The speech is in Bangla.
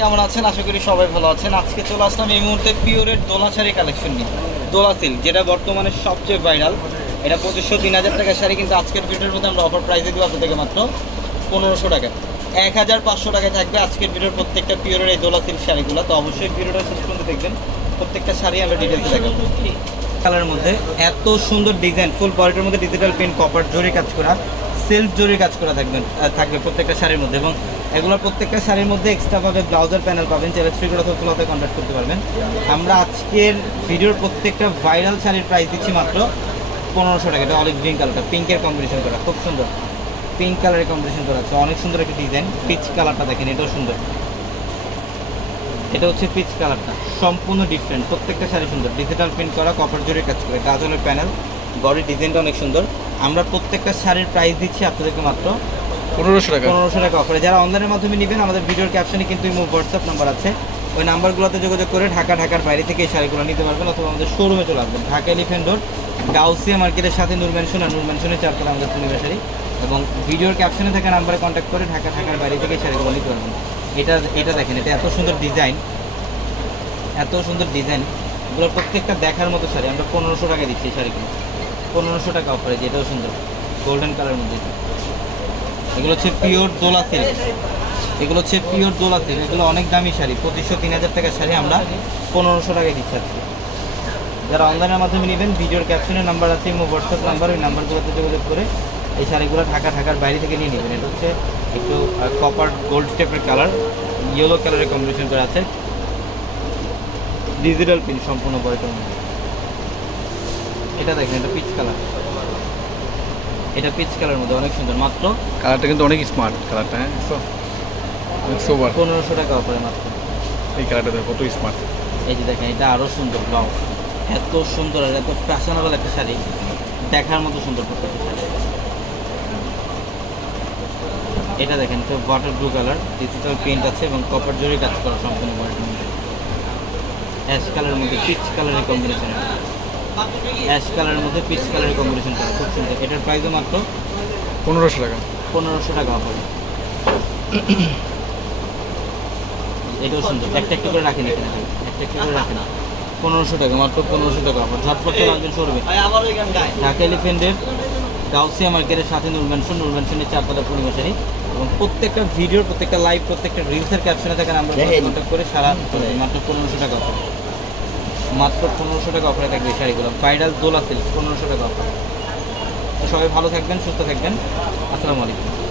কেমন আছেন? আশা করি সবাই ভালো আছেন। আজকে চলে আসলাম এই মুহূর্তে পিওরের দোলা শাড়ি কালেকশন নিয়ে। দোলা সিল্ক যেটা বর্তমানে সবচেয়ে ভাইরাল এটা পঁচিশশো তিন হাজার টাকার শাড়ি, কিন্তু আজকের ভিডিওর মধ্যে আমরা অফার প্রাইসে দিব আপনাদেরকে মাত্র পনেরোশো টাকা। এক হাজার পাঁচশো টাকায় থাকবে আজকের ভিডিওর প্রত্যেকটা পিওরের এই দোলা সিল্ক শাড়িগুলো। তো অবশ্যই ভিডিওটা শেষ পর্যন্ত দেখবেন। প্রত্যেকটা শাড়ি আমরা ডিটেলসে দেখাবো। কালারের মধ্যে এত সুন্দর ডিজাইন ফুল বডিটার মধ্যে ডিজিটাল পেন কপার জোরে কাজ করা সেলফ জোরে কাজ করা থাকবেন থাকবে প্রত্যেকটা শাড়ির মধ্যে। এবং এগুলোর প্রত্যেকটা শাড়ির মধ্যে এক্সট্রা পাবে ব্লাউজার প্যানেল পাবেন চাইলে ফ্রিগুলো তো ফ্লোতে কন্ট্যাক্ট করতে পারবেন। আমরা আজকের ভিডিওর প্রত্যেকটা ভাইরাল শাড়ির প্রাইস দিচ্ছি মাত্র পনেরোশো টাকা। এটা অলিভ গ্রিন কালারটা পিঙ্কের কম্বিনেশন করা, খুব সুন্দর। পিঙ্ক কালারের কম্বিনেশন করা আছে, অনেক সুন্দর একটা ডিজাইন পিচ কালারটা দেখেন, এটাও সুন্দর। এটা হচ্ছে পিচ কালারটা সম্পূর্ণ ডিফারেন্ট প্রত্যেকটা শাড়ি সুন্দর। ডিজিটাল প্রিন্ট করা কপার জরির কাজ করে গাজলের প্যানেল বডির ডিজাইনটা অনেক সুন্দর। আমরা প্রত্যেকটা শাড়ির প্রাইস দিচ্ছি আপনাদেরকে মাত্র পনেরোশো টাকা। পনেরোশো টাকা অফারে যারা অনলাইনের মাধ্যমে নেবেন, আমাদের ভিডিওর ক্যাপশনে কিন্তু ইমো হোয়াটসঅ্যাপ নাম্বার আছে। ওই নাম্বারগুলোতে যোগাযোগ করে ঢাকা, ঢাকার বাইরে থেকে এই শাড়িগুলো নিতে পারবেন অথবা আমাদের শোরুমে চলে আসবেন। ঢাকা এলিফেন্ট রোড গাউসিয়া মার্কেটের সাথে নূর ম্যানশন আর নূর ম্যানশনের চারতলা আমাদের পূর্ণিমা শাড়ি। এবং ভিডিওর ক্যাপশনে থাকা নাম্বারে কন্ট্যাক্ট করে ঢাকা, ঢাকার বাইরে থেকে এই শাড়িগুলো নিতে পারবেন। এটা এটা দেখেন, এটা এত সুন্দর ডিজাইন এত সুন্দর ডিজাইন এগুলো প্রত্যেকটা দেখার মতো শাড়ি। আমরা পনেরোশো টাকা দিচ্ছি এই শাড়িগুলো। পনেরোশো টাকা অফারে যেটাও সুন্দর। গোল্ডেন কালার মধ্যে। এগুলো হচ্ছে পিওর দোলা সিল্ক এগুলো হচ্ছে পিওর দোলা সিল্ক এগুলো অনেক দামি শাড়ি। পঁচিশশো, তিন হাজার টাকার শাড়ি আমরা পনেরোশো টাকায় দিচ্ছি আজকে। যারা অনলাইনের মাধ্যমে নেবেন, ভিডিওর ক্যাপশনের নাম্বার আছে এবং হোয়াটসঅ্যাপ নাম্বার ওই নাম্বারগুলোতে যোগাযোগ করে এই শাড়িগুলো ঢাকা, ঢাকার বাইরে থেকে নিয়ে নেবেন। এটা হচ্ছে একটু কপার গোল্ড স্টেপের কালার ইয়েলো কালারের কম্বিনেশন করা আছে। ডিজিটাল প্রিন্ট সম্পূর্ণ বয়টার মধ্যে। এটা দেখেন, এটা পিচ কালার এটা পিচ কালার মধ্যে অনেক সুন্দর মাত্র কালারটা কিন্তু অনেক স্মার্ট কালারটা হ্যাঁ? So, অনেক সোবার পনেরোশো টাকা অফারে মাত্র। এই কালারটা দেখো কত স্মার্ট এই যে দেখেন এটা আরও সুন্দর ব্লাউজ এত সুন্দর আর এত ফ্যাশনেবল একটা শাড়ি। দেখার মতো সুন্দর প্রত্যেকটা শাড়ি। এটা দেখেন তো water blue colour digital print আছে এবং কপার জরি কাজ করা সম্পূর্ণ অ্যাশ কালারের মধ্যে পিচ কালারের কম্বিনেশন অ্যাশ কালারের মধ্যে পিচ কালারের কম্বিনেশন করা খুব সুন্দর। এটার প্রাইসও মাত্র পনেরোশো টাকা। পনেরোশো টাকা অফার এটাও সুন্দর। একটা একটা করে রাখেন এখানে একটা একটা করে রাখেন। পনেরোশো টাকা মাত্র পনেরোশো টাকা অফার ঝটপট আসবেন শোরুমে। ঢাকা এলিফেন্টের গাউসিয়া মার্কেটের সাথে নূর ম্যানশন নূর ম্যানশনের চারতলা এবং প্রত্যেকটা ভিডিওর প্রত্যেকটা লাইভ প্রত্যেকটা রিলসের ক্যাপশনে থাকা নাম্বার কন্ট্যাক্ট করে সারা মাত্র পনেরোশো টাকা অফার মাত্র পনেরোশো টাকা অফারে থাকবে শাড়িগুলো। ভাইরাল দোলা সিল্ক পনেরোশো টাকা অফার তো সবাই ভালো থাকবেন, সুস্থ থাকবেন। আসসালামু আলাইকুম।